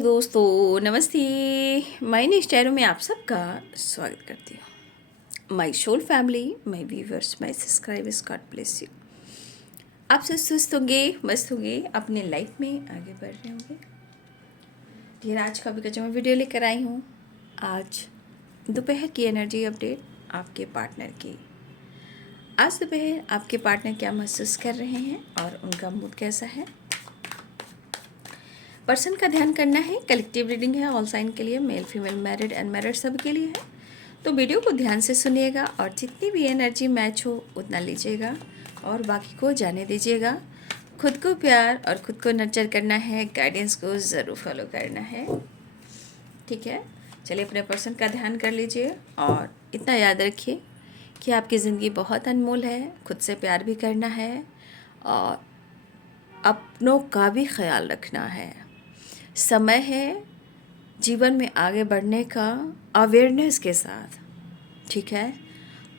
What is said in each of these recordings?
Hello दोस्तों, नमस्ते। My next arrow में आप सबका स्वागत करती हूँ। My soul family, my viewers, my subscribers, God bless you. आप सब सुस्त होंगे, मस्त होंगे, अपने लाइफ में आगे बढ़ रहे होंगे। फिर आज का भी जो मैं वीडियो लेकर आई हूँ, आज दोपहर की एनर्जी अपडेट आपके पार्टनर की। आज दोपहर आपके पार्टनर क्या महसूस कर रहे हैं और उनका मूड कैसा है। पर्सन का ध्यान करना है। कलेक्टिव रीडिंग है ऑल साइन के लिए, मेल फीमेल मैरिड अनमैरिड सब के लिए है। तो वीडियो को ध्यान से सुनिएगा और जितनी भी एनर्जी मैच हो उतना लीजिएगा और बाकी को जाने दीजिएगा। खुद को प्यार और खुद को नर्चर करना है, गाइडेंस को ज़रूर फॉलो करना है। ठीक है, चलिए अपने पर्सन का ध्यान कर लीजिए और इतना याद रखिए कि आपकी ज़िंदगी बहुत अनमोल है। खुद से प्यार भी करना है और अपनों का भी ख्याल रखना है। समय है जीवन में आगे बढ़ने का अवेयरनेस के साथ। ठीक है,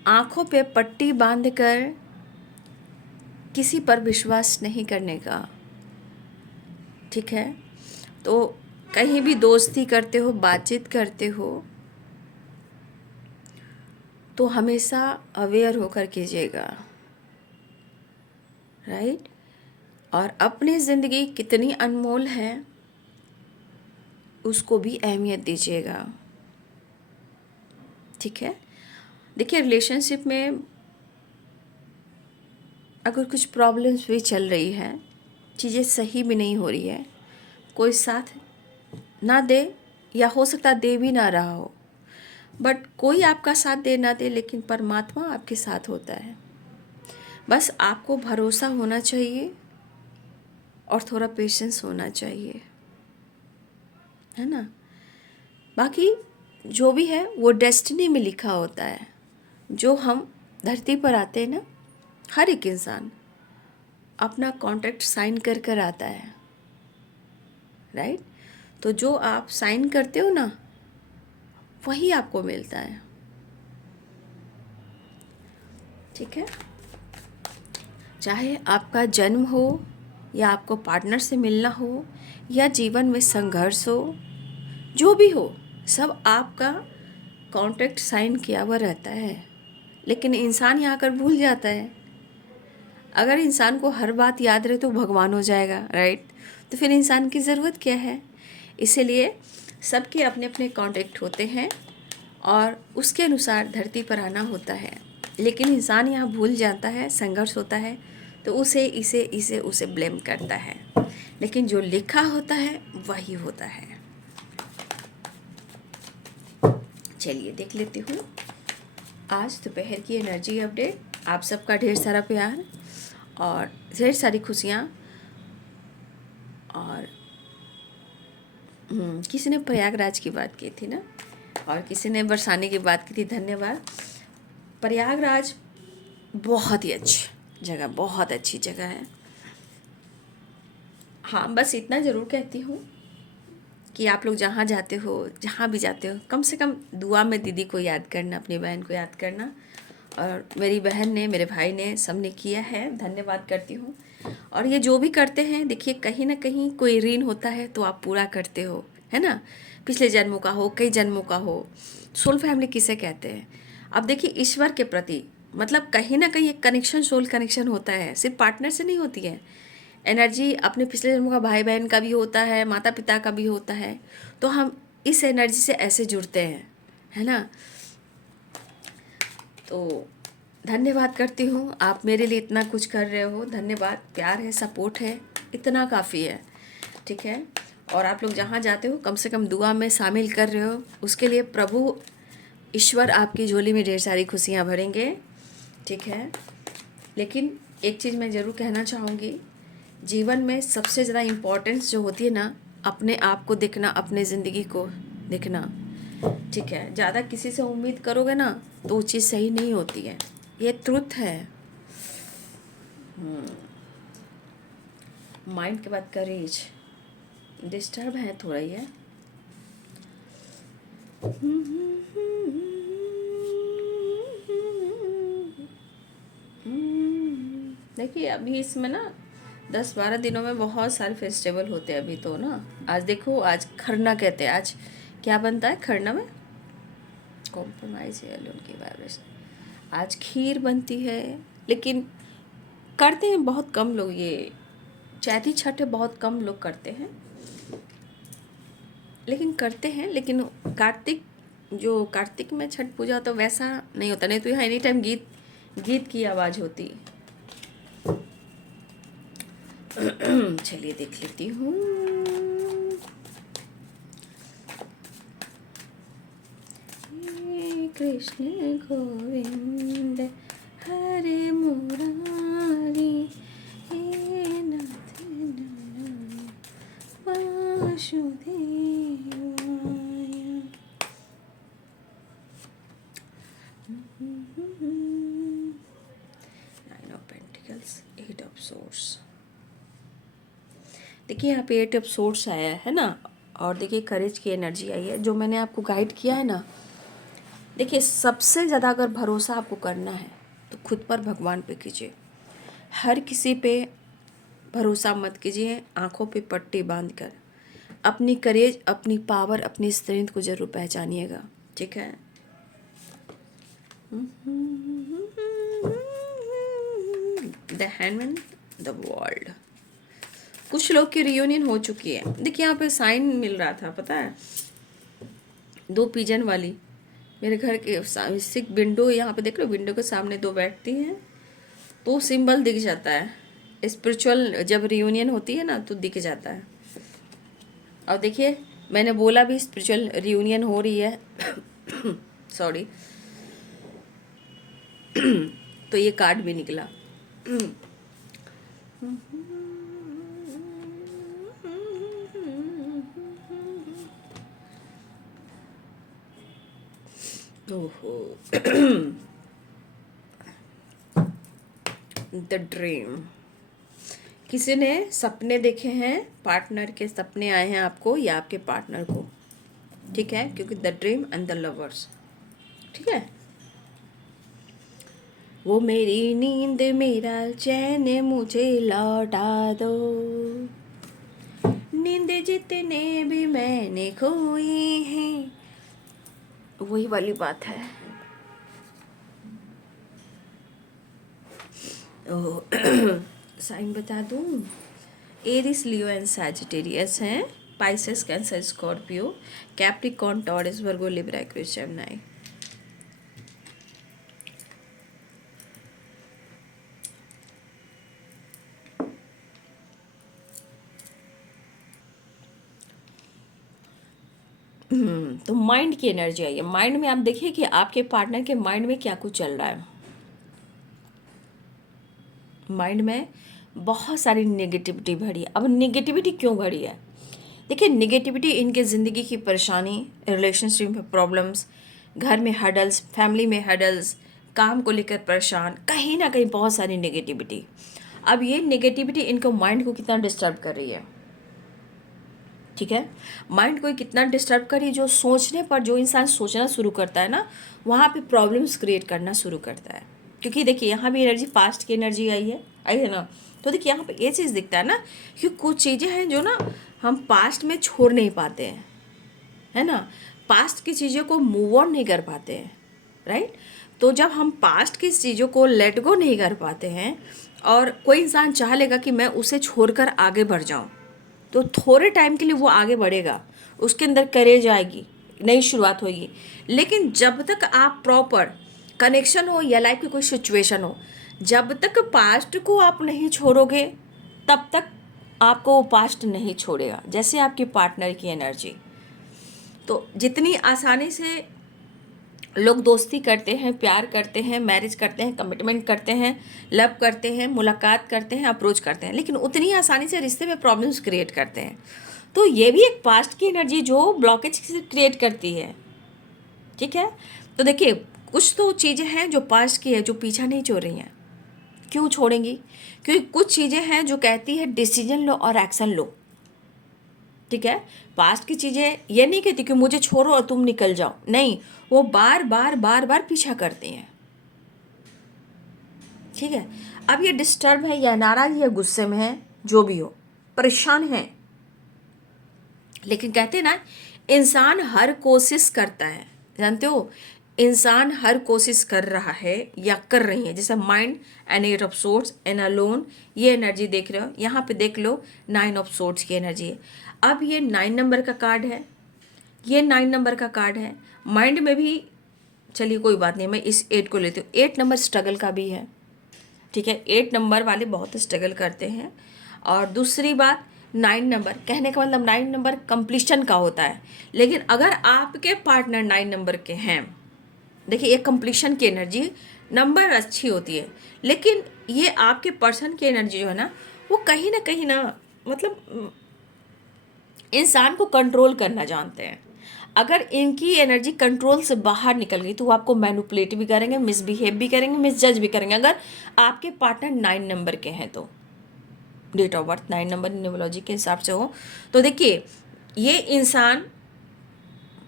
आँखों पे पट्टी बांधकर किसी पर विश्वास नहीं करने का। ठीक है, तो कहीं भी दोस्ती करते हो, बातचीत करते हो तो हमेशा अवेयर होकर कीजिएगा, राइट। और अपनी ज़िंदगी कितनी अनमोल है उसको भी अहमियत दीजिएगा। ठीक है, देखिए रिलेशनशिप में अगर कुछ प्रॉब्लम्स भी चल रही है, चीज़ें सही भी नहीं हो रही है, कोई साथ ना दे या हो सकता दे भी ना रहा हो, बट कोई आपका साथ दे ना दे लेकिन परमात्मा आपके साथ होता है। बस आपको भरोसा होना चाहिए और थोड़ा पेशेंस होना चाहिए, है ना। बाकी जो भी है वो डेस्टिनी में लिखा होता है। जो हम धरती पर आते हैं ना, हर एक इंसान अपना कॉन्ट्रैक्ट साइन कर कर आता है, राइट। तो जो आप साइन करते हो ना वही आपको मिलता है। ठीक है, चाहे आपका जन्म हो या आपको पार्टनर से मिलना हो या जीवन में संघर्ष हो, जो भी हो, सब आपका कॉन्ट्रैक्ट साइन किया हुआ रहता है। लेकिन इंसान यहाँ आकर भूल जाता है। अगर इंसान को हर बात याद रहे तो भगवान हो जाएगा, राइट। तो फिर इंसान की ज़रूरत क्या है। इसीलिए सबके अपने अपने कॉन्ट्रैक्ट होते हैं और उसके अनुसार धरती पर आना होता है। लेकिन इंसान यहाँ भूल जाता है, संघर्ष होता है तो उसे इसे इसे उसे ब्लेम करता है। लेकिन जो लिखा होता है वही होता है। चलिए देख लेती हूँ आज दोपहर की एनर्जी अपडेट। आप सबका ढेर सारा प्यार और ढेर सारी खुशियाँ। और किसी ने प्रयागराज की बात की थी ना, और किसी ने बरसाने की बात की थी। धन्यवाद। प्रयागराज बहुत ही अच्छी जगह, बहुत अच्छी जगह है। हाँ, बस इतना ज़रूर कहती हूँ कि आप लोग जहाँ जाते हो, जहाँ भी जाते हो, कम से कम दुआ में दीदी को याद करना, अपनी बहन को याद करना। और मेरी बहन ने, मेरे भाई ने, सबने किया है, धन्यवाद करती हूँ। और ये जो भी करते हैं, देखिए कहीं ना कहीं कोई ऋण होता है तो आप पूरा करते हो, है ना। पिछले जन्मों का हो, कई जन्मों का हो। सोल फैमिली किसे कहते हैं। अब देखिए ईश्वर के प्रति मतलब कहीं ना कहीं एक कनेक्शन, सोल कनेक्शन होता है, सिर्फ पार्टनर से नहीं होती है। एनर्जी अपने पिछले जन्मों का भाई बहन का भी होता है, माता पिता का भी होता है। तो हम इस एनर्जी से ऐसे जुड़ते हैं, है ना। तो धन्यवाद करती हूँ, आप मेरे लिए इतना कुछ कर रहे हो। धन्यवाद, प्यार है, सपोर्ट है, इतना काफ़ी है। ठीक है, और आप लोग जहाँ जाते हो कम से कम दुआ में शामिल कर रहे हो, उसके लिए प्रभु ईश्वर आपकी झोली में ढेर सारी खुशियाँ भरेंगे। ठीक है, लेकिन एक चीज़ मैं ज़रूर कहना चाहूँगी, जीवन में सबसे ज़्यादा इम्पोर्टेंस जो होती है ना, अपने आप को देखना, अपने ज़िंदगी को देखना। ठीक है, ज़्यादा किसी से उम्मीद करोगे ना तो वो चीज़ सही नहीं होती है, ये ट्रुथ है। माइंड के बाद करेज डिस्टर्ब है थोड़ा ही है। देखिए अभी इसमें ना 10-12 दिनों में बहुत सारे फेस्टिवल होते हैं अभी तो ना। आज देखो, आज खरना कहते हैं। आज क्या बनता है खरना में? कॉम्प्रोमाइज़ है उनकी वाइब्रेशन। आज खीर बनती है, लेकिन करते हैं बहुत कम लोग। ये चैती छठ बहुत कम लोग करते हैं, लेकिन करते हैं। लेकिन कार्तिक में छठ पूजा तो वैसा नहीं होता। नहीं तो यहाँ एनी टाइम गीत की आवाज़ होती है। चलिए देख लेती हूँ। कृष्ण गोविंद हरे मुरारी, हे नाथ नारायण वासुदेवाय। Nine of pentacles, eight of swords. देखिए यहाँ पे एट ऑफ सोर्स आया है ना, और देखिए करेज की एनर्जी आई है। जो मैंने आपको गाइड किया है ना, देखिए सबसे ज़्यादा अगर भरोसा आपको करना है तो खुद पर, भगवान पे कीजिए। हर किसी पे भरोसा मत कीजिए। आंखों पे पट्टी बांधकर अपनी करेज, अपनी पावर, अपनी स्ट्रेंथ को ज़रूर पहचानिएगा, ठीक है। The handman, the world. कुछ लोग की रियूनियन हो चुकी है। देखिए यहाँ पे साइन मिल रहा था, पता है, 2 पिजन वाली। मेरे घर के सिक विंडो, यहाँ पे देख लो, विंडो के सामने 2 बैठती हैं, तो सिंबल दिख जाता है। स्पिरिचुअल जब रियूनियन होती है ना तो दिख जाता है। और देखिए मैंने बोला भी स्पिरिचुअल रियूनियन हो रही है। सॉरी। तो ये कार्ड भी निकला। ओहो। The dream. किसी ने सपने देखे हैं, पार्टनर के सपने आए हैं आपको या आपके पार्टनर को, ठीक है, क्योंकि the dream and the lovers, ठीक है। वो मेरी नींद मेरा चैन मुझे लौटा दो, नींद जितने भी मैंने खोई हैं, वही वाली बात है। साइन बता दूं, एरिस, लियो एंड सैजिटेरियस हैं, Pisces, Cancer, Scorpio, Capricorn, Taurus, Virgo, Libra, Aquarius, Gemini. तो माइंड की एनर्जी आई है। माइंड में आप देखिए कि आपके पार्टनर के माइंड में क्या कुछ चल रहा है। माइंड में बहुत सारी नेगेटिविटी भरी है। अब नेगेटिविटी क्यों भरी है? देखिए, नेगेटिविटी इनके ज़िंदगी की परेशानी, रिलेशनशिप में प्रॉब्लम्स, घर में हडल्स, फैमिली में हडल्स, काम को लेकर परेशान, कहीं ना कहीं बहुत सारी नेगेटिविटी। अब ये नेगेटिविटी इनको माइंड को कितना डिस्टर्ब कर रही है, ठीक है। माइंड को कितना डिस्टर्ब कर रही है, जो सोचने पर, जो इंसान सोचना शुरू करता है ना, वहाँ पे प्रॉब्लम्स क्रिएट करना शुरू करता है। क्योंकि देखिए यहाँ भी एनर्जी, पास्ट की एनर्जी आई है ना। तो देखिए यहाँ पे ये चीज़ दिखता है ना कि कुछ चीज़ें हैं जो ना हम पास्ट में छोड़ नहीं पाते हैं, है ना। पास्ट की चीज़ों को मूव ऑन नहीं कर पाते हैं, राइट। तो जब हम पास्ट की चीज़ों को लेट गो नहीं कर पाते हैं, और कोई इंसान चाह लेगा कि मैं उसे छोड़कर आगे बढ़ जाऊँ, तो थोड़े टाइम के लिए वो आगे बढ़ेगा, उसके अंदर करेज आएगी, नई शुरुआत होगी। लेकिन जब तक आप प्रॉपर कनेक्शन हो या लाइफ की कोई सिचुएशन हो, जब तक पास्ट को आप नहीं छोड़ोगे, तब तक आपको वो पास्ट नहीं छोड़ेगा। जैसे आपके पार्टनर की एनर्जी, तो जितनी आसानी से लोग दोस्ती करते हैं, प्यार करते हैं, मैरिज करते हैं, कमिटमेंट करते हैं, लव करते हैं, मुलाकात करते हैं, अप्रोच करते हैं, लेकिन उतनी आसानी से रिश्ते में प्रॉब्लम्स क्रिएट करते हैं। तो ये भी एक पास्ट की एनर्जी जो ब्लॉकेज क्रिएट करती है, ठीक है। तो देखिए कुछ तो चीज़ें हैं जो पास्ट की है, जो पीछा नहीं छोड़ रही हैं। क्यों छोड़ेंगी? क्योंकि कुछ चीज़ें हैं जो कहती है डिसीजन लो और एक्शन लो, ठीक है। पास्ट की चीज़ें ये नहीं कहती कि मुझे छोड़ो और तुम निकल जाओ, नहीं, वो बार बार बार बार पीछा करती हैं, ठीक है। अब ये डिस्टर्ब है या नाराज़ या गुस्से में है, जो भी हो, परेशान हैं, लेकिन कहते हैं ना, इंसान हर कोशिश करता है, जानते हो, इंसान हर कोशिश कर रहा है या कर रही है। जैसे mind and eight of swords and alone, ये एनर्जी देख रहे हो, यहाँ पे देख लो 9 ऑफ सोर्ट्स की एनर्जी है। अब ये 9 नंबर का कार्ड है, ये 9 नंबर का कार्ड है। माइंड में भी, चलिए कोई बात नहीं, मैं इस 8 को लेती हूँ। 8 नंबर स्ट्रगल का भी है, ठीक है, 8 नंबर वाले बहुत स्ट्रगल करते हैं। और दूसरी बात, 9 नंबर कहने का मतलब 9 नंबर कंप्लीशन का होता है। लेकिन अगर आपके पार्टनर 9 नंबर के हैं, देखिए ये कंप्लीशन की एनर्जी, नंबर अच्छी होती है, लेकिन ये आपके पर्सन की एनर्जी जो है ना, वो कहीं ना मतलब इंसान को कंट्रोल करना जानते हैं। अगर इनकी एनर्जी कंट्रोल से बाहर निकल गई तो वो आपको मैनिपुलेट भी करेंगे, मिसबिहेव भी करेंगे, मिसजज भी करेंगे। अगर आपके पार्टनर 9 नंबर के हैं तो, date of birth 9 number numerology के हिसाब से हो, तो देखिए ये इंसान,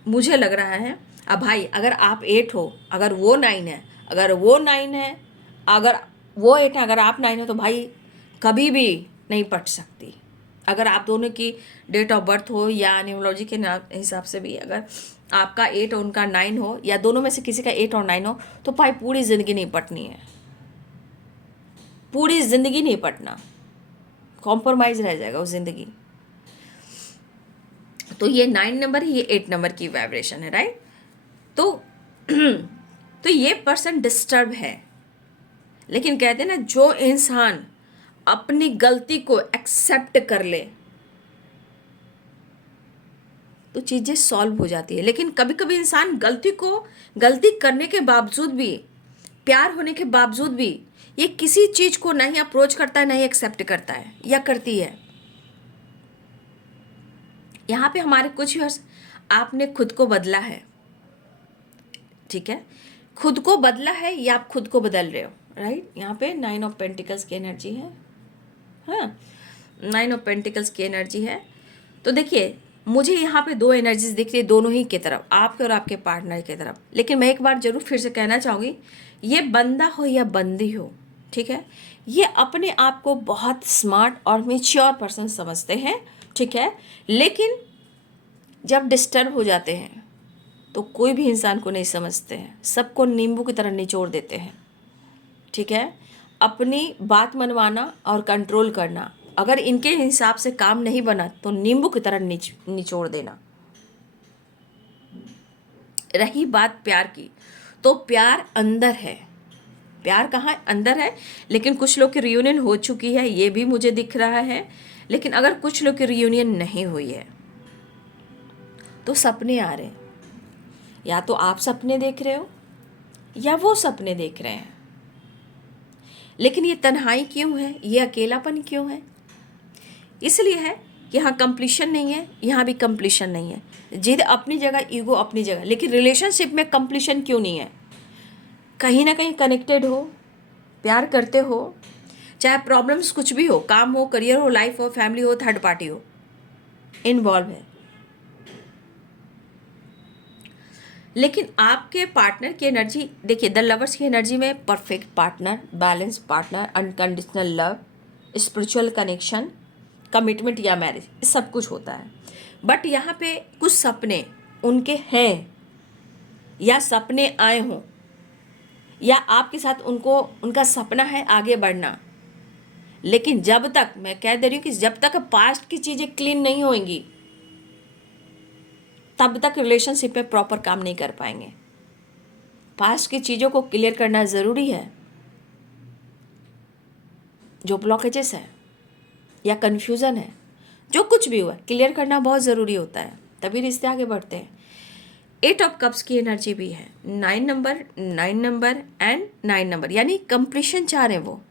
मुझे लग रहा है, अब भाई अगर आप 8 हो, अगर वो 9 है, अगर वो 9 है, अगर वो 8 है, अगर आप 9 है, तो भाई कभी भी नहीं पट सकती। अगर आप दोनों की डेट ऑफ बर्थ हो या न्यूमरोलॉजी के हिसाब से भी, अगर आपका 8 और उनका 9 हो, या दोनों में से किसी का 8 और 9 हो, तो भाई पूरी ज़िंदगी नहीं पटनी है, पूरी ज़िंदगी नहीं पटना, कॉम्प्रोमाइज़ रह जाएगा वो ज़िंदगी। तो ये 9 नंबर, ये 8 नंबर की वाइब्रेशन है, राइट। तो तो ये पर्सन डिस्टर्ब है, लेकिन कहते हैं ना, जो इंसान अपनी गलती को एक्सेप्ट कर ले तो चीज़ें सॉल्व हो जाती है। लेकिन कभी कभी इंसान गलती करने के बावजूद भी, प्यार होने के बावजूद भी, ये किसी चीज़ को नहीं अप्रोच करता है, नहीं एक्सेप्ट करता है या करती है। यहाँ पे हमारे कुछ व्यूअर्स, आपने खुद को बदला है, ठीक है, खुद को बदला है या आप खुद को बदल रहे हो, राइट। यहाँ पे 9 ऑफ पेंटिकल्स की एनर्जी है, हाँ, 9 ऑफ पेंटिकल्स की एनर्जी है। तो देखिए मुझे यहाँ पे 2 एनर्जीज दिख रही है, दोनों ही की तरफ, आपके और आपके पार्टनर की तरफ। लेकिन मैं एक बार जरूर फिर से कहना चाहूँगी, ये बंदा हो या बंदी हो, ठीक है, ये अपने आप को बहुत स्मार्ट और मेच्योर पर्सन समझते हैं, ठीक है, लेकिन जब डिस्टर्ब हो जाते हैं तो कोई भी इंसान को नहीं समझते हैं, सबको नींबू की तरह निचोड़ देते हैं, ठीक है। अपनी बात मनवाना और कंट्रोल करना, अगर इनके हिसाब से काम नहीं बना तो नींबू की तरह निचोड़ देना। रही बात प्यार की, तो प्यार अंदर है, प्यार कहाँ अंदर है। लेकिन कुछ लोग की रियूनियन हो चुकी है, ये भी मुझे दिख रहा है। लेकिन अगर कुछ लोग की रियूनियन नहीं हुई है तो सपने आ रहे हैं, या तो आप सपने देख रहे हो या वो सपने देख रहे हैं। लेकिन ये तन्हाई क्यों है, ये अकेलापन क्यों है? इसलिए है कि यहाँ कंप्लीशन नहीं है, यहाँ भी कंप्लीशन नहीं है। जिद अपनी जगह, ईगो अपनी जगह, लेकिन रिलेशनशिप में कंप्लीशन क्यों नहीं है? कहीं ना कहीं कनेक्टेड हो, प्यार करते हो, चाहे प्रॉब्लम्स कुछ भी हो, काम हो, करियर हो, लाइफ हो, फैमिली हो, थर्ड पार्टी हो, इन्वॉल्व है। लेकिन आपके पार्टनर की एनर्जी देखिए, द लवर्स की एनर्जी में perfect partner, balance partner, unconditional love, spiritual connection, commitment या मैरिज, सब कुछ होता है। बट यहाँ पे कुछ सपने उनके हैं या सपने आए हों, या आपके साथ उनका सपना है आगे बढ़ना। लेकिन जब तक, मैं कह दे रही हूँ कि जब तक पास्ट की चीज़ें क्लीन नहीं होंगी तब तक रिलेशनशिप में प्रॉपर काम नहीं कर पाएंगे। पास्ट की चीज़ों को क्लियर करना ज़रूरी है। जो ब्लॉकेजेस है या कन्फ्यूज़न है, जो कुछ भी हुआ, क्लियर करना बहुत ज़रूरी होता है, तभी रिश्ते आगे बढ़ते हैं। 8 ऑफ कप्स की एनर्जी भी है, 9 नंबर, 9 नंबर एंड 9 नंबर, यानी कंप्लीशन चाह रहे हैं, वो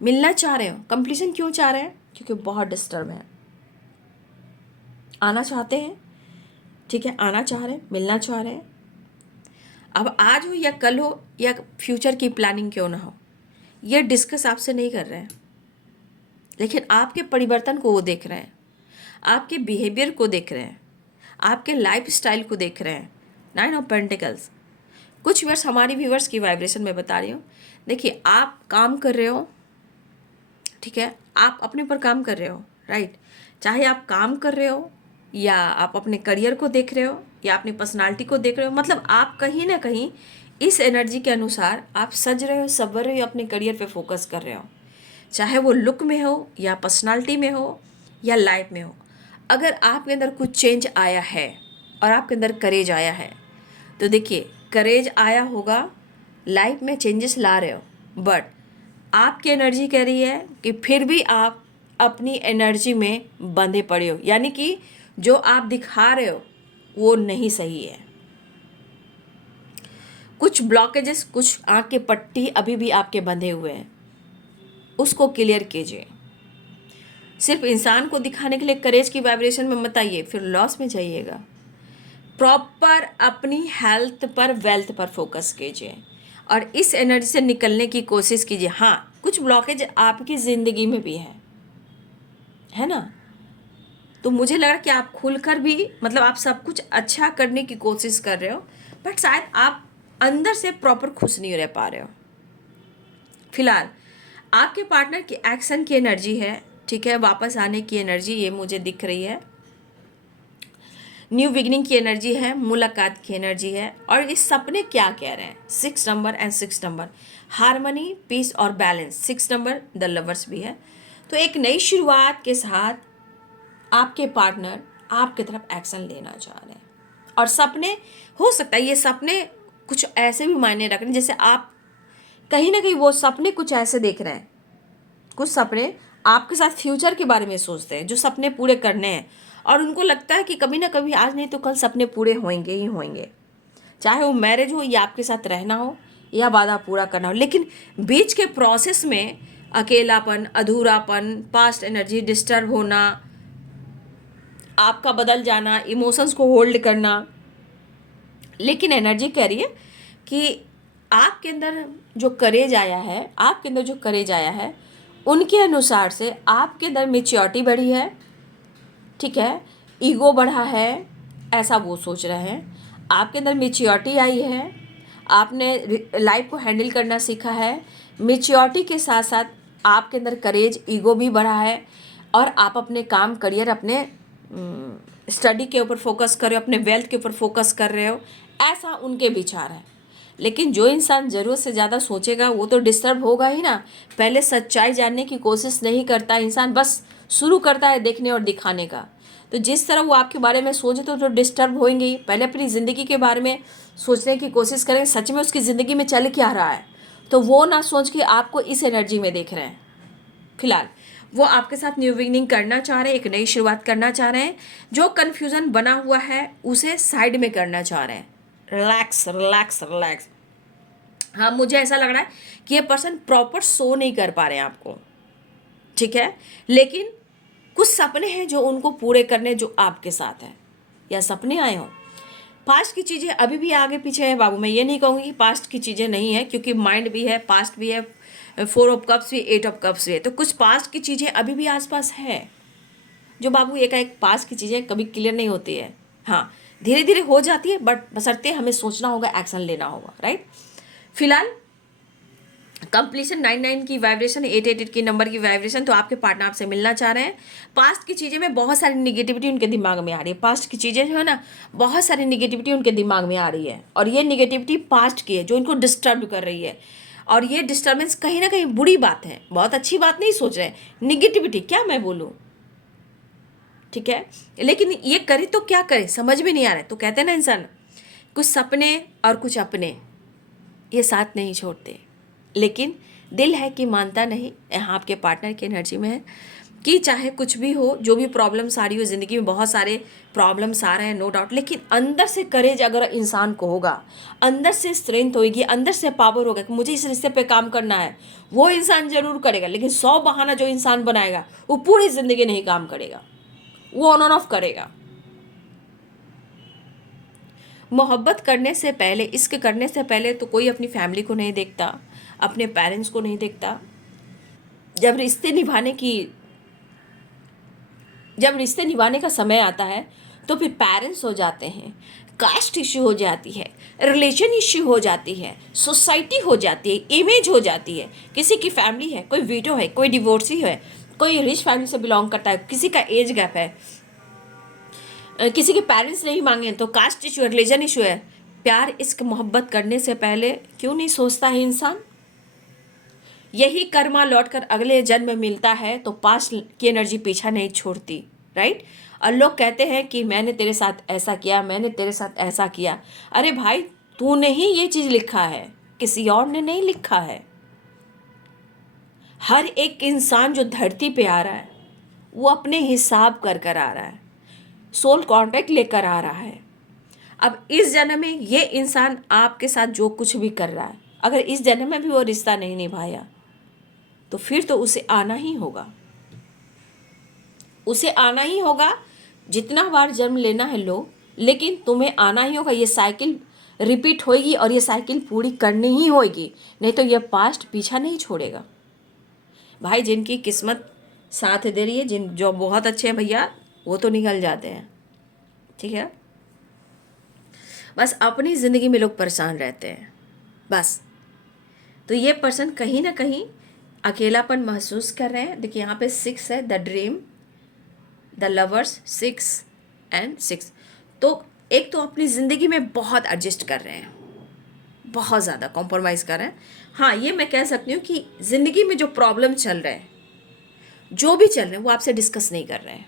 मिलना चाह रहे हो। कंप्लीशन क्यों चाह रहे हैं? क्योंकि बहुत डिस्टर्ब है, आना चाहते हैं, ठीक है, आना चाह रहे हैं, मिलना चाह रहे हैं। अब आज हो या कल हो या फ्यूचर की प्लानिंग क्यों ना हो, ये डिस्कस आपसे नहीं कर रहे हैं, लेकिन आपके परिवर्तन को वो देख रहे हैं, आपके बिहेवियर को देख रहे हैं, आपके लाइफ स्टाइल को देख रहे हैं। 9 ऑफ पेंटिकल्स, कुछ व्यूअर्स, हमारी व्यूअर्स की वाइब्रेशन में बता रही हूँ। देखिए आप काम कर रहे हो, ठीक है, आप अपने ऊपर काम कर रहे हो, राइट। चाहे आप काम कर रहे हो या आप अपने करियर को देख रहे हो या अपनी पर्सनालिटी को देख रहे हो, मतलब आप कहीं ना कहीं इस एनर्जी के अनुसार आप सज रहे हो, संवर रहे हो, अपने करियर पे फोकस कर रहे हो, चाहे वो लुक में हो या पर्सनालिटी में हो या लाइफ में हो। अगर आपके अंदर कुछ चेंज आया है और आपके अंदर करेज आया है, तो देखिए करेज आया होगा, लाइफ में चेंजेस ला रहे हो, बट आपकी एनर्जी कह रही है कि फिर भी आप अपनी एनर्जी में बंधे पड़े हो, यानी कि जो आप दिखा रहे हो वो नहीं सही है। कुछ ब्लॉकेजेस, कुछ आँख के पट्टी अभी भी आपके बंधे हुए हैं, उसको क्लियर कीजिए। सिर्फ इंसान को दिखाने के लिए करेज की वाइब्रेशन में मत आइए, फिर लॉस में जाइएगा। प्रॉपर अपनी हेल्थ पर, वेल्थ पर फोकस कीजिए और इस एनर्जी से निकलने की कोशिश कीजिए। हाँ, कुछ ब्लॉकेज आपकी ज़िंदगी में भी है ना, तो मुझे लगा कि आप खुलकर भी, मतलब आप सब कुछ अच्छा करने की कोशिश कर रहे हो, बट शायद आप अंदर से प्रॉपर खुश नहीं रह पा रहे हो। फिलहाल आपके पार्टनर की एक्शन की एनर्जी है, ठीक है, वापस आने की एनर्जी ये मुझे दिख रही है, न्यू बिगिनिंग की एनर्जी है, मुलाकात की एनर्जी है। और इस सपने क्या कह रहे हैं, 6 number and 6 number, harmony, peace और बैलेंस। 6 नंबर द लवर्स भी है। तो एक नई शुरुआत के साथ आपके पार्टनर आपकी तरफ एक्शन लेना चाह रहे हैं। और सपने, हो सकता है ये सपने कुछ ऐसे भी मायने रख रहे हैं, जैसे आप कहीं ना कहीं वो सपने कुछ ऐसे देख रहे हैं, कुछ सपने आपके साथ फ्यूचर के बारे में सोचते हैं, जो सपने पूरे करने हैं, और उनको लगता है कि कभी ना कभी, आज नहीं तो कल सपने पूरे होंगे ही होंगे, चाहे वो मैरिज हो या आपके साथ रहना हो या वादा पूरा करना हो। लेकिन बीच के प्रोसेस में अकेलापन, अधूरापन, पास्ट एनर्जी डिस्टर्ब होना, आपका बदल जाना, इमोशंस को होल्ड करना। लेकिन एनर्जी कह रही है कि आपके अंदर जो करेज आया है, आपके अंदर जो करेज आया है, उनके अनुसार से आपके अंदर मैच्योरिटी बढ़ी है, ठीक है, ईगो बढ़ा है, ऐसा वो सोच रहे हैं। आपके अंदर मैच्योरिटी आई है, आपने लाइफ को हैंडल करना सीखा है। मैच्योरिटी के साथ साथ आपके अंदर करेज, ईगो भी बढ़ा है, और आप अपने काम, करियर, अपने स्टडी के ऊपर फोकस कर रहे हो, अपने वेल्थ के ऊपर फोकस कर रहे हो, ऐसा उनके विचार है। लेकिन जो इंसान ज़रूरत से ज़्यादा सोचेगा वो तो डिस्टर्ब होगा ही ना। पहले सच्चाई जानने की कोशिश नहीं करता इंसान, बस शुरू करता है देखने और दिखाने का। तो जिस तरह वो आपके बारे में सोचे तो डिस्टर्ब होंगे ही। पहले अपनी ज़िंदगी के बारे में सोचने की कोशिश करेंगे, सच में उसकी ज़िंदगी में चल क्या रहा है, तो वो ना सोच के आपको इस एनर्जी में देख रहे हैं। फिलहाल वो आपके साथ न्यू बिगिनिंग करना चाह रहे हैं, एक नई शुरुआत करना चाह रहे हैं। जो कन्फ्यूज़न बना हुआ है उसे साइड में करना चाह रहे हैं। Relax relax relax. हाँ, मुझे ऐसा लग रहा है कि ये पर्सन प्रॉपर सो नहीं कर पा रहे हैं आपको, ठीक है, लेकिन कुछ सपने हैं जो उनको पूरे करने, जो आपके साथ है, या सपने आए हों। पास्ट की चीज़ें अभी भी आगे पीछे है बाबू। मैं ये नहीं कहूँगी कि पास्ट की चीज़ें नहीं है, क्योंकि माइंड भी है, पास्ट भी है, 4 ऑफ कप्स भी, 8 ऑफ कप्स भी है। तो कुछ पास्ट की चीज़ें अभी भी आसपास है, जो बाबू एक पास्ट की चीज़ें कभी क्लियर नहीं होती है। हाँ, धीरे धीरे हो जाती है, बट बशर्ते हमें सोचना होगा, एक्शन लेना होगा, राइट। फिलहाल कंप्लीशन 99 की वाइब्रेशन, 888 की नंबर की वाइब्रेशन। तो आपके पार्टनर आपसे मिलना चाह रहे हैं। पास्ट की चीज़ें में बहुत सारी निगेटिविटी उनके दिमाग में आ रही है। पास्ट की चीज़ें जो है ना, बहुत सारी निगेटिविटी उनके दिमाग में आ रही है, और ये निगेटिविटी पास्ट की है जो इनको डिस्टर्ब कर रही है। और ये डिस्टर्बेंस कहीं ना कहीं बुरी बात है, बहुत अच्छी बात नहीं सोच रहे। निगेटिविटी क्या मैं बोलूँ, ठीक है, लेकिन ये करे तो क्या करे समझ में नहीं आ रहा है। तो कहते हैं ना इंसान, कुछ सपने और कुछ अपने ये साथ नहीं छोड़ते, लेकिन दिल है कि मानता नहीं। यहाँ आपके पार्टनर की एनर्जी में है कि चाहे कुछ भी हो, जो भी प्रॉब्लम्स आ रही हो ज़िंदगी में, बहुत सारे प्रॉब्लम्स आ रहे हैं, नो डाउट, लेकिन अंदर से करेज अगर इंसान को होगा, अंदर से स्ट्रेंथ होगी, अंदर से पावर होगा कि मुझे इस रिश्ते पे काम करना है, वो इंसान ज़रूर करेगा। लेकिन 100 बहाना जो इंसान बनाएगा वो पूरी ज़िंदगी नहीं काम करेगा, वो ऑन ऑफ करेगा। मोहब्बत करने से पहले, इश्क करने से पहले तो कोई अपनी फैमिली को नहीं देखता, अपने पेरेंट्स को नहीं देखता। जब रिश्ते निभाने का समय आता है तो फिर पेरेंट्स हो जाते हैं, कास्ट इश्यू हो जाती है, रिलीजन इश्यू हो जाती है, सोसाइटी हो जाती है, इमेज हो जाती है, किसी की फैमिली है, कोई वीडो है, कोई डिवोर्सी है, कोई रिच फैमिली से बिलोंग करता है, किसी का एज गैप है, किसी के पेरेंट्स नहीं मांगे तो कास्ट इशू है, रिलीजन इशू है। प्यार इश्क मोहब्बत करने से पहले क्यों नहीं सोचता है इंसान? यही कर्मा लौटकर अगले जन्म में मिलता है तो पास्ट की एनर्जी पीछा नहीं छोड़ती, राइट। और लोग कहते हैं कि मैंने तेरे साथ ऐसा किया, मैंने तेरे साथ ऐसा किया। अरे भाई, तूने ही ये चीज़ लिखा है, किसी और ने नहीं लिखा है। हर एक इंसान जो धरती पे आ रहा है वो अपने हिसाब कर कर आ रहा है, सोल कॉन्ट्रैक्ट लेकर आ रहा है। अब इस जन्म में ये इंसान आपके साथ जो कुछ भी कर रहा है, अगर इस जन्म में भी वो रिश्ता नहीं निभाया तो फिर तो उसे आना ही होगा, उसे आना ही होगा। जितना बार जन्म लेना है लो, लेकिन तुम्हें आना ही होगा। ये साइकिल रिपीट होएगी और ये साइकिल पूरी करनी ही होएगी, नहीं तो ये पास्ट पीछा नहीं छोड़ेगा। भाई, जिनकी किस्मत साथ दे रही है, जिन जो बहुत अच्छे हैं भैया, वो तो निकल जाते हैं, ठीक है। बस अपनी ज़िंदगी में लोग परेशान रहते हैं बस। तो ये पर्सन कहीं ना कहीं अकेलापन महसूस कर रहे हैं। देखिए यहाँ पे 6 है, the dream, the lovers, 6 and 6। तो एक तो अपनी ज़िंदगी में बहुत एडजस्ट कर रहे हैं, बहुत ज़्यादा कॉम्प्रोमाइज़ कर रहे हैं। हाँ, ये मैं कह सकती हूँ कि ज़िंदगी में जो प्रॉब्लम चल रहे हैं, जो भी चल रहे हैं, वो आपसे डिस्कस नहीं कर रहे हैं।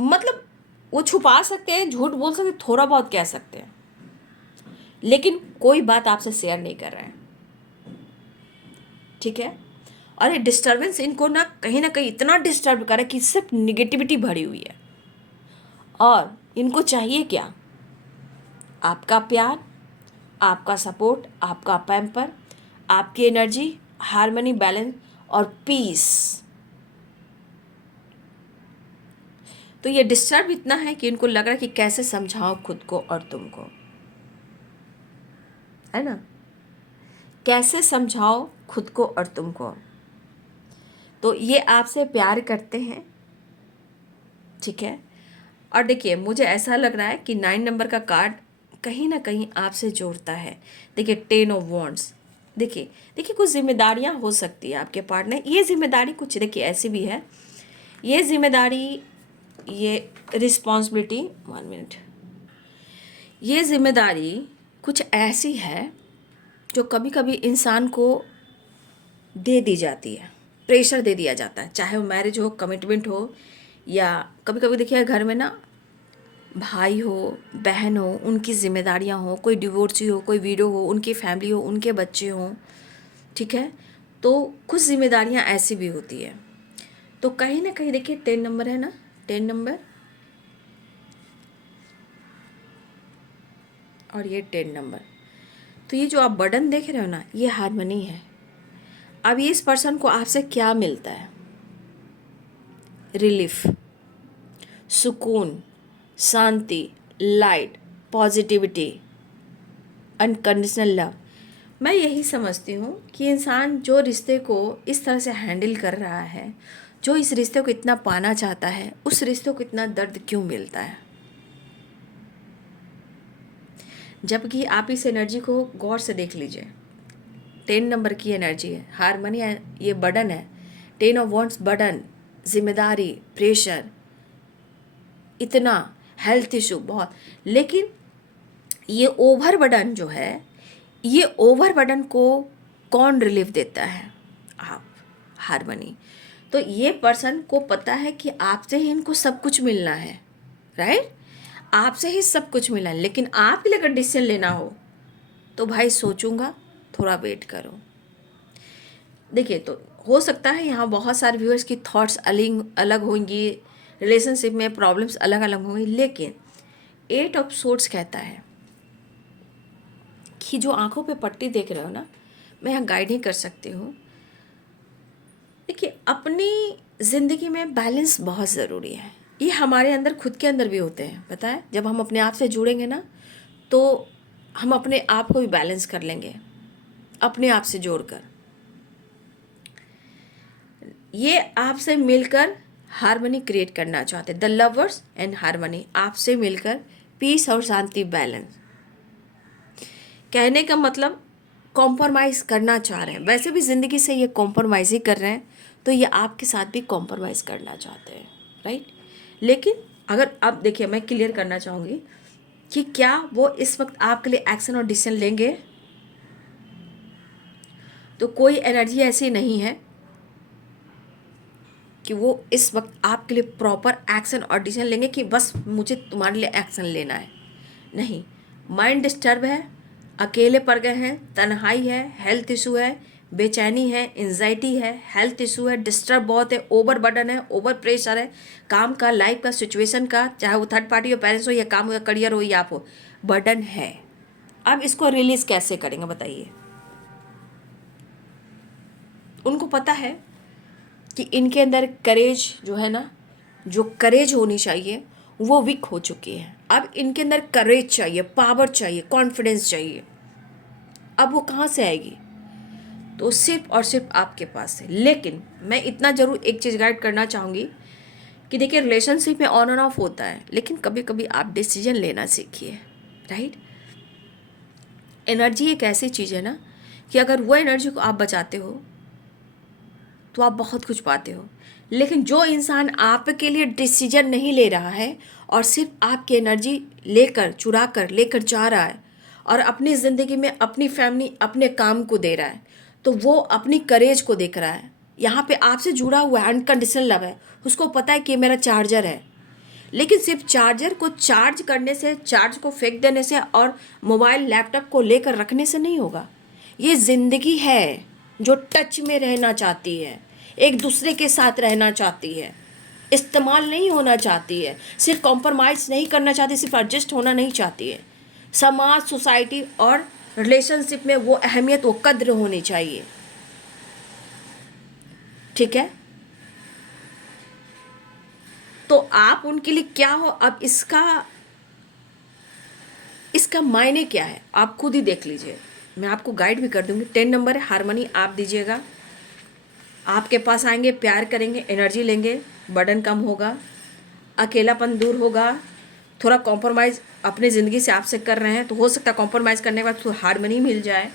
मतलब वो छुपा सकते हैं, झूठ बोल सकते हैं, थोड़ा बहुत कह सकते हैं, लेकिन कोई बात आपसे शेयर नहीं कर रहे हैं, ठीक है। और ये डिस्टर्बेंस इनको ना कहीं इतना डिस्टर्ब करे कि सिर्फ निगेटिविटी भरी हुई है। और इनको चाहिए क्या? आपका प्यार, आपका सपोर्ट, आपका पैम्पर, आपकी एनर्जी, हार्मनी, बैलेंस और पीस। तो ये डिस्टर्ब इतना है कि इनको लग रहा है कि कैसे समझाओ खुद को और तुमको, है ना, कैसे समझाओ खुद को और तुमको। तो ये आपसे प्यार करते हैं, ठीक है। और देखिए, मुझे ऐसा लग रहा है कि 9 नंबर का कार्ड कहीं ना कहीं आपसे जोड़ता है। देखिए 10 ऑफ वॉन्ड्स, देखिए कुछ जिम्मेदारियां हो सकती है आपके पार्टनर। ये जिम्मेदारी कुछ देखिए ऐसी भी है, ये जिम्मेदारी, ये रिस्पॉन्सिबिलिटी, 1 मिनट, ये जिम्मेदारी कुछ ऐसी है जो कभी कभी इंसान को दे दी जाती है, प्रेशर दे दिया जाता है, चाहे वो मैरिज हो, कमिटमेंट हो, या कभी कभी देखिए घर में ना भाई हो, बहन हो, उनकी जिम्मेदारियां हो, कोई डिवोर्सी हो, कोई विडो हो, उनकी फैमिली हो, उनके बच्चे हों, ठीक है। तो कुछ जिम्मेदारियां ऐसी भी होती है। तो कहीं ना कहीं देखिए 10 नंबर है ना, 10 नंबर और ये 10 नंबर। तो ये जो आप बटन देख रहे हो ना, ये हार्मनी है। अब ये इस पर्सन को आपसे क्या मिलता है? रिलीफ, सुकून, शांति, लाइट, पॉजिटिविटी, अनकंडीशनल लव। मैं यही समझती हूँ कि इंसान जो रिश्ते को इस तरह से हैंडल कर रहा है, जो इस रिश्ते को इतना पाना चाहता है, उस रिश्ते को इतना दर्द क्यों मिलता है? जबकि आप इस एनर्जी को गौर से देख लीजिए। 10 नंबर की एनर्जी है, हारमोनी है, ये बर्डन है। 10 ऑफ वॉन्ड्स बर्डन, जिम्मेदारी, प्रेशर, इतना हेल्थ इशू बहुत। लेकिन ये ओवर बर्डन जो है, ये ओवर बर्डन को कौन रिलीफ देता है? आप, हारमोनी। तो ये पर्सन को पता है कि आपसे ही इनको सब कुछ मिलना है, राइट, आपसे ही सब कुछ मिलना है। लेकिन आपके लिए अगर डिसीजन लेना हो तो भाई सोचूंगा, थोड़ा वेट करो। देखिए, तो हो सकता है यहाँ बहुत सारे व्यूअर्स की थॉट्स अलग अलग होंगी, रिलेशनशिप में प्रॉब्लम्स अलग अलग होंगी, लेकिन 8 ऑफ सोर्ड्स कहता है कि जो आंखों पे पट्टी देख रहे हो ना, मैं यहाँ गाइड ही कर सकती हूँ। देखिए, अपनी ज़िंदगी में बैलेंस बहुत ज़रूरी है। ये हमारे अंदर, खुद के अंदर भी होते हैं, पता है। जब हम अपने आप से जुड़ेंगे ना, तो हम अपने आप को भी बैलेंस कर लेंगे, अपने आप से जोड़कर। ये आपसे मिलकर हार्मनी क्रिएट करना चाहते हैं। द लवर्स एंड हार्मनी आपसे मिलकर पीस और शांति, बैलेंस। कहने का मतलब कॉम्प्रोमाइज़ करना चाह रहे हैं, वैसे भी ज़िंदगी से ये कॉम्प्रोमाइज़ ही कर रहे हैं, तो ये आपके साथ भी कॉम्प्रोमाइज़ करना चाहते हैं, राइट। लेकिन अगर अब देखिए, मैं क्लियर करना चाहूँगी कि क्या वो इस वक्त आपके लिए एक्शन और डिसीजन लेंगे। तो कोई एनर्जी ऐसी नहीं है कि वो इस वक्त आपके लिए प्रॉपर एक्शन और डिसीजन लेंगे कि बस मुझे तुम्हारे लिए एक्शन लेना है। नहीं, माइंड डिस्टर्ब है, अकेले पड़ गए हैं, तन्हाई है, हेल्थ इशू है, बेचैनी है, एंजाइटी है, हेल्थ इशू है, डिस्टर्ब बहुत है, ओवर बर्डन है, ओवर प्रेशर है, काम का, लाइफ का, सिचुएशन का, चाहे वो थर्ड पार्टी हो, पेरेंट्स हो, या काम हो, या करियर हो, या आप हो, बर्डन है। अब इसको रिलीज कैसे करेंगे बताइए। उनको पता है कि इनके अंदर करेज जो है ना, जो करेज होनी चाहिए वो वीक हो चुकी है। अब इनके अंदर करेज चाहिए, पावर चाहिए, कॉन्फिडेंस चाहिए। अब वो कहाँ से आएगी? तो सिर्फ और सिर्फ आपके पास है। लेकिन मैं इतना ज़रूर एक चीज़ गाइड करना चाहूँगी कि देखिए, रिलेशनशिप में ऑन एंड ऑफ होता है, लेकिन कभी कभी आप डिसीजन लेना सीखिए, राइट। एनर्जी एक ऐसी चीज़ है ना कि अगर वो एनर्जी को आप बचाते हो तो आप बहुत कुछ पाते हो। लेकिन जो इंसान आपके लिए डिसीजन नहीं ले रहा है और सिर्फ आपकी एनर्जी लेकर, चुरा कर लेकर जा रहा है और अपनी ज़िंदगी में अपनी फैमिली, अपने काम को दे रहा है, तो वो अपनी करेज को देख रहा है। यहाँ पे आपसे जुड़ा हुआ है, अनकंडीशनल लव है, उसको पता है कि ये मेरा चार्जर है। लेकिन सिर्फ चार्जर को चार्ज करने से, चार्ज को फेंक देने से और मोबाइल लैपटॉप को लेकर रखने से नहीं होगा। ये ज़िंदगी है जो टच में रहना चाहती है, एक दूसरे के साथ रहना चाहती है, इस्तेमाल नहीं होना चाहती है, सिर्फ कॉम्प्रोमाइज़ नहीं करना चाहती, सिर्फ एडजस्ट होना नहीं चाहती है। समाज, सोसाइटी और रिलेशनशिप में वो अहमियत, वो कद्र होनी चाहिए, ठीक है। तो आप उनके लिए क्या हो, अब इसका मायने क्या है आप खुद ही देख लीजिए। मैं आपको गाइड भी कर दूंगी। 10 नंबर है, हारमोनी आप दीजिएगा। आपके पास आएंगे, प्यार करेंगे, एनर्जी लेंगे, बर्डन कम होगा, अकेलापन दूर होगा। थोड़ा कॉम्प्रोमाइज़ अपनी ज़िंदगी से आपसे कर रहे हैं तो हो सकता है कॉम्प्रोमाइज़ करने के बाद थोड़ा हारमोनी मिल जाए।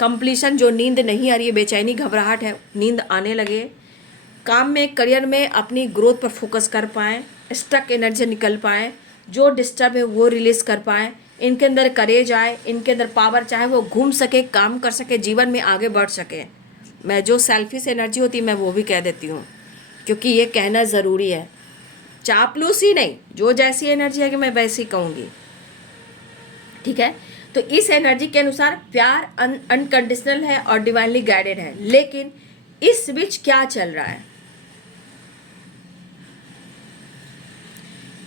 कंप्लीशन, जो नींद नहीं आ रही है, बेचैनी, घबराहट है, नींद आने लगे। काम में, करियर में अपनी ग्रोथ पर फोकस कर पाएँ, स्टक एनर्जी निकल पाएँ, जो डिस्टर्ब है वो रिलीज़ कर पाएँ, इनके अंदर करेज आए, इनके अंदर पावर, चाहे वो घूम सके, काम कर सके, जीवन में आगे बढ़ सके। मैं जो सेल्फिश एनर्जी होती है मैं वो भी कह देती हूँ, क्योंकि ये कहना ज़रूरी है। चापलूसी नहीं, जो जैसी एनर्जी है कि मैं वैसी कहूँगी, ठीक है। तो इस एनर्जी के अनुसार प्यार अनकंडीशनल है और डिवाइनली गाइडेड है। लेकिन इस बीच क्या चल रहा है?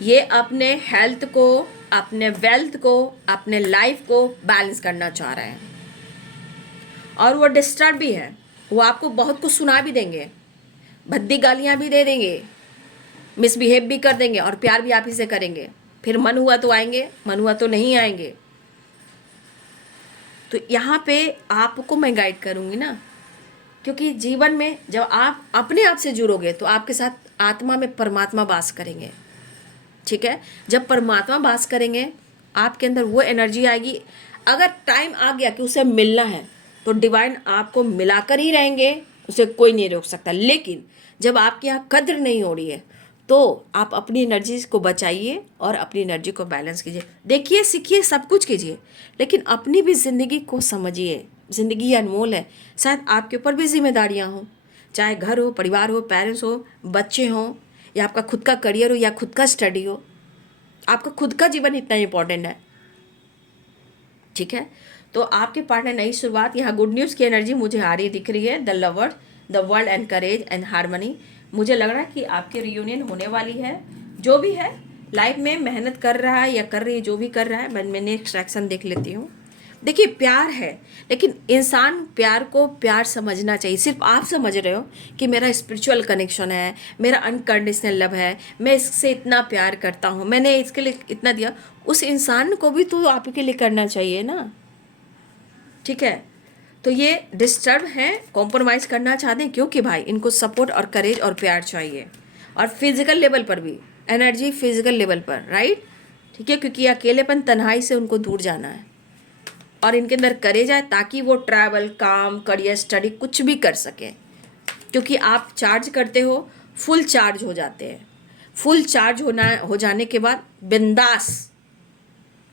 ये अपने हेल्थ को, अपने वेल्थ को, अपने लाइफ को बैलेंस करना चाह रहे हैं और वो डिस्टर्ब भी है। वो आपको बहुत कुछ सुना भी देंगे, भद्दी गालियाँ भी दे देंगे, मिसबिहेव भी कर देंगे और प्यार भी आप ही से करेंगे। फिर मन हुआ तो आएंगे, मन हुआ तो नहीं आएंगे। तो यहाँ पे आपको मैं गाइड करूँगी ना, क्योंकि जीवन में जब आप अपने आप से जुड़ोगे तो आपके साथ आत्मा में परमात्मा वास करेंगे, ठीक है। जब परमात्मा वास करेंगे आपके अंदर वो एनर्जी आएगी। अगर टाइम आ गया कि उसे मिलना है तो डिवाइन आपको मिलाकर ही रहेंगे, उसे कोई नहीं रोक सकता। लेकिन जब आपके यहाँ कद्र नहीं हो रही है तो आप अपनी एनर्जी को बचाइए और अपनी एनर्जी को बैलेंस कीजिए। देखिए, सीखिए, सब कुछ कीजिए, लेकिन अपनी भी ज़िंदगी को समझिए। ज़िंदगी अनमोल है, शायद आपके ऊपर भी जिम्मेदारियाँ हों, चाहे घर हो, परिवार हो, पेरेंट्स हो, बच्चे हों, या आपका खुद का करियर हो, या खुद का स्टडी हो। आपका खुद का जीवन इतना इंपॉर्टेंट है, ठीक है। तो आपके पार्टनर नई शुरुआत, यहाँ गुड न्यूज़ की एनर्जी मुझे आ रही दिख रही है। The lover, the world and courage and harmony. मुझे लग रहा है कि आपकी रियूनियन होने वाली है। जो भी है लाइफ में मेहनत कर रहा है या कर रही है, जो भी कर रहा है, मैं नेक्स्ट एक्शन देख लेती हूँ। देखिए, प्यार है, लेकिन इंसान प्यार को प्यार समझना चाहिए। सिर्फ आप समझ रहे हो कि मेरा स्पिरिचुअल कनेक्शन है, मेरा अनकंडीशनल लव है, मैं इससे इतना प्यार करता हूँ, मैंने इसके लिए इतना दिया। उस इंसान को भी तो आपके लिए करना चाहिए ना, ठीक है। तो ये डिस्टर्ब हैं, कॉम्प्रोमाइज़ करना चाहते हैं, क्योंकि भाई इनको सपोर्ट और करेज और प्यार चाहिए, और फिजिकल लेवल पर भी एनर्जी, फिजिकल लेवल पर, राइट। ठीक है, क्योंकि अकेलेपन तन्हाई से उनको दूर जाना है और इनके अंदर करे जाए ताकि वो ट्रैवल, काम, करियर, स्टडी कुछ भी कर सकें। क्योंकि आप चार्ज करते हो, फुल चार्ज हो जाते हैं। फुल चार्ज हो जाने के बाद बिंदास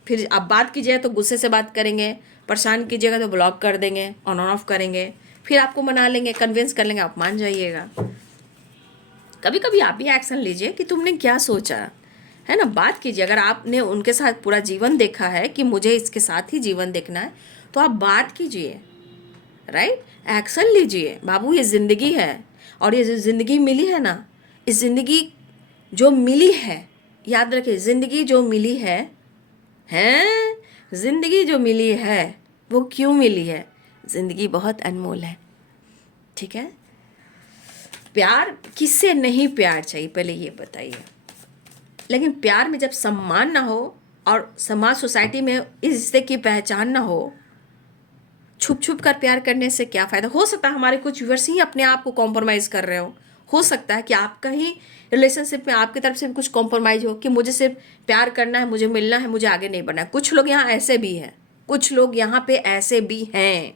फिर आप बात कीजिएगा तो गुस्से से बात करेंगे, परेशान कीजिएगा तो ब्लॉक कर देंगे, ऑन ऑफ करेंगे, फिर आपको मना लेंगे, कन्विंस कर लेंगे, आप मान जाइएगा। कभी कभी आप भी एक्शन लीजिए कि तुमने क्या सोचा है ना, बात कीजिए। अगर आपने उनके साथ पूरा जीवन देखा है कि मुझे इसके साथ ही जीवन देखना है तो आप बात कीजिए, राइट, एक्शन लीजिए। बाबू ये ज़िंदगी है और ये जो ज़िंदगी मिली है ना, इस ज़िंदगी जो मिली है, याद रखिए, ज़िंदगी जो मिली है ज़िंदगी जो मिली है वो क्यों मिली है? ज़िंदगी बहुत अनमोल है, ठीक है। प्यार किससे नहीं प्यार चाहिए, पहले ये बताइए। लेकिन प्यार में जब सम्मान ना हो और समाज सोसाइटी में इस रिश्ते की पहचान ना हो, छुप छुप कर प्यार करने से क्या फ़ायदा? हो सकता है हमारे कुछ व्यूअर्स ही अपने आप को कॉम्प्रोमाइज़ कर रहे हो सकता है कि आपका ही रिलेशनशिप में आपकी तरफ से भी कुछ कॉम्प्रोमाइज़ हो कि मुझे सिर्फ प्यार करना है, मुझे मिलना है, मुझे आगे नहीं बढ़ना है। कुछ लोग यहाँ ऐसे भी हैं, कुछ लोग यहाँ पे ऐसे भी हैं।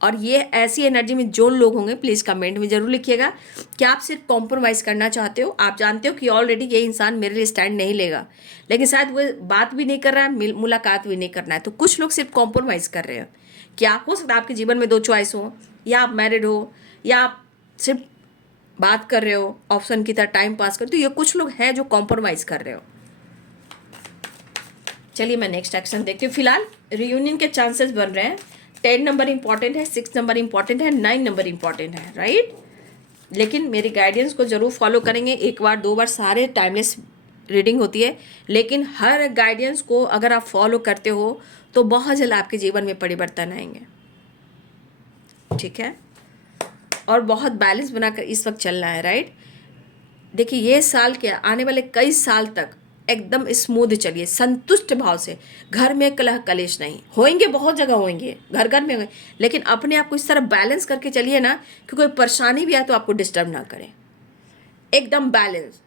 और ये ऐसी एनर्जी में जो लोग होंगे प्लीज़ कमेंट में ज़रूर लिखिएगा कि आप सिर्फ कॉम्प्रोमाइज़ करना चाहते हो। आप जानते हो कि ऑलरेडी ये इंसान मेरे लिए स्टैंड नहीं लेगा, लेकिन शायद वो बात भी नहीं कर रहा है, मुलाकात भी नहीं करना है। तो कुछ लोग सिर्फ कॉम्प्रोमाइज़ कर रहे हैं। क्या हो सकता है आपके जीवन में दो चॉइस हो, या आप मैरिड हो या आप सिर्फ बात कर रहे हो, ऑप्शन की तरह टाइम पास कर। तो ये कुछ लोग हैं जो कॉम्प्रोमाइज़ कर रहे हो। चलिए मैं नेक्स्ट एक्शन देखती हूँ। फिलहाल रियूनियन के चांसेस बन रहे हैं। 10 नंबर इंपॉर्टेंट है, 6 नंबर इंपॉर्टेंट है, 9 नंबर इंपॉर्टेंट है, राइट। लेकिन मेरी गाइडेंस को ज़रूर फॉलो करेंगे। एक बार दो बार सारे टाइमलेस रीडिंग होती है, लेकिन हर गाइडेंस को अगर आप फॉलो करते हो तो बहुत जल्द आपके जीवन में परिवर्तन आएंगे, ठीक है। और बहुत बैलेंस बनाकर इस वक्त चलना है, राइट। देखिए ये साल क्या, आने वाले कई साल तक एकदम स्मूथ चलिए, संतुष्ट भाव से। घर में कलह कलेश नहीं होंगे, बहुत जगह होंगे, घर घर में होंगे, लेकिन अपने आप को इस तरह बैलेंस करके चलिए ना कि कोई परेशानी भी आए तो आपको डिस्टर्ब ना करें। एकदम बैलेंस,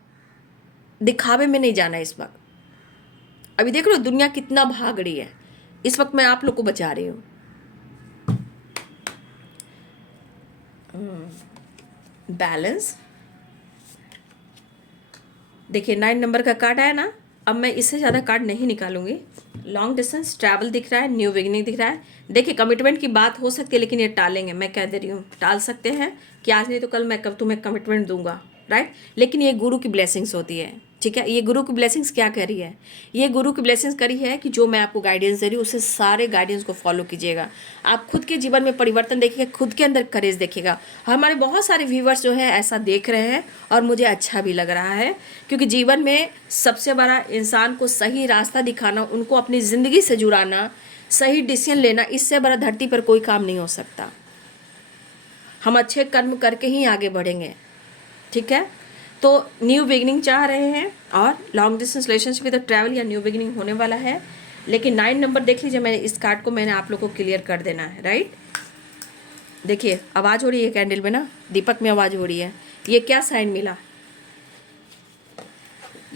दिखावे में नहीं जाना इस वक्त। अभी देख लो दुनिया कितना भाग रही है, इस वक्त मैं आप लोग को बचा रही हूँ। बैलेंस, देखिए 9 नंबर का कार्ड आया ना। अब मैं इससे ज़्यादा कार्ड नहीं निकालूंगी। लॉन्ग डिस्टेंस ट्रैवल दिख रहा है, न्यू बिगिनिंग दिख रहा है। देखिए कमिटमेंट की बात हो सकती है, लेकिन ये टालेंगे, मैं कह दे रही हूँ, टाल सकते हैं कि आज नहीं तो कल मैं कब तुम्हें कमिटमेंट दूंगा, राइट। लेकिन ये गुरु की ब्लेसिंग्स होती है, ठीक है। ये गुरु की ब्लेसिंग्स क्या कह रही है? ये गुरु की ब्लेसिंग्स करी है कि जो मैं आपको गाइडेंस दे रही हूँ उसे सारे गाइडेंस को फॉलो कीजिएगा। आप खुद के जीवन में परिवर्तन देखिएगा, खुद के अंदर करेज देखिएगा। हमारे बहुत सारे व्यूवर्स जो है ऐसा देख रहे हैं और मुझे अच्छा भी लग रहा है, क्योंकि जीवन में सबसे बड़ा इंसान को सही रास्ता दिखाना, उनको अपनी ज़िंदगी से जुड़ाना, सही डिसीजन लेना, इससे बड़ा धरती पर कोई काम नहीं हो सकता। हम अच्छे कर्म करके ही आगे बढ़ेंगे, ठीक है। तो न्यू बिगिनिंग चाह रहे हैं और long distance relationship with travel या न्यू बिगिनिंग होने वाला है। लेकिन 9 नंबर देख लीजिए, मैंने इस कार्ड को मैंने आप लोगों को क्लियर कर देना है, राइट। देखिए आवाज़ हो रही है कैंडल में ना, दीपक में आवाज़ हो रही है। ये क्या साइन मिला?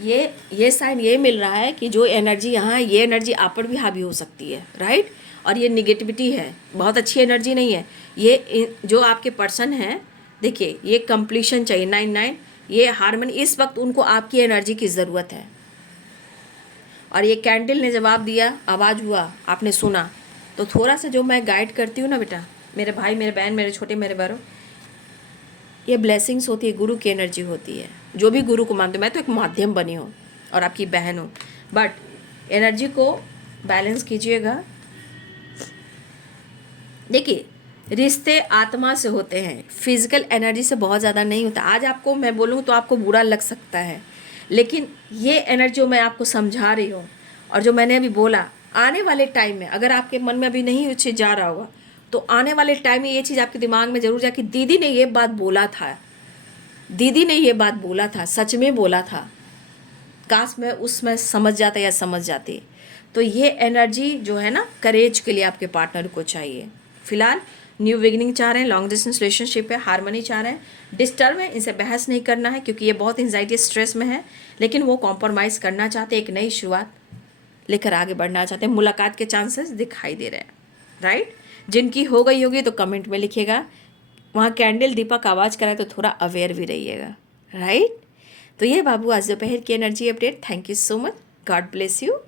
ये साइन ये मिल रहा है कि जो एनर्जी यहाँ है, ये एनर्जी आप पर भी हावी हो सकती है, राइट। और ये निगेटिविटी है, बहुत अच्छी एनर्जी नहीं है। ये जो आपके पर्सन हैं, देखिए ये कंप्लीशन चाहिए, 9 ये हारमोनी, इस वक्त उनको आपकी एनर्जी की ज़रूरत है। और ये कैंडल ने जवाब दिया, आवाज़ हुआ, आपने सुना। तो थोड़ा सा जो मैं गाइड करती हूँ ना बेटा, मेरे भाई, मेरे बहन, मेरे छोटे, मेरे बड़ों, ये ब्लेसिंग्स होती है, गुरु की एनर्जी होती है। जो भी गुरु को मानते, मैं तो एक माध्यम बनी हूँ और आपकी बहन हूँ, बट एनर्जी को बैलेंस कीजिएगा। देखिए रिश्ते आत्मा से होते हैं, फिजिकल एनर्जी से बहुत ज़्यादा नहीं होता। आज आपको मैं बोलूँ तो आपको बुरा लग सकता है, लेकिन ये एनर्जी जो मैं आपको समझा रही हूँ और जो मैंने अभी बोला, आने वाले टाइम में अगर आपके मन में अभी नहीं अच्छे जा रहा होगा तो आने वाले टाइम में ये चीज़ आपके दिमाग में ज़रूर जाए कि दीदी ने ये बात बोला था, दीदी ने ये बात बोला था, सच में बोला था, काश मैं उसमें समझ जाता या समझ जाती। तो ये एनर्जी जो है ना, करेज के लिए आपके पार्टनर को चाहिए। फिलहाल न्यू बिगिनिंग चाह रहे हैं, लॉन्ग डिस्टेंस रिलेशनशिप है, हारमोनी चाह रहे हैं, डिस्टर्ब है, इनसे बहस नहीं करना है क्योंकि ये बहुत एंजाइटी स्ट्रेस में है, लेकिन वो कॉम्प्रोमाइज़ करना चाहते हैं, एक नई शुरुआत लेकर आगे बढ़ना चाहते हैं, मुलाकात के चांसेस दिखाई दे रहे हैं, राइट। जिनकी हो गई होगी तो कमेंट में लिखिएगा, वहाँ कैंडल दीपक आवाज़ कराए तो थोड़ा अवेयर भी रहिएगा, राइट। तो ये बाबू आज दोपहर की energy update. Thank you so much, God bless you.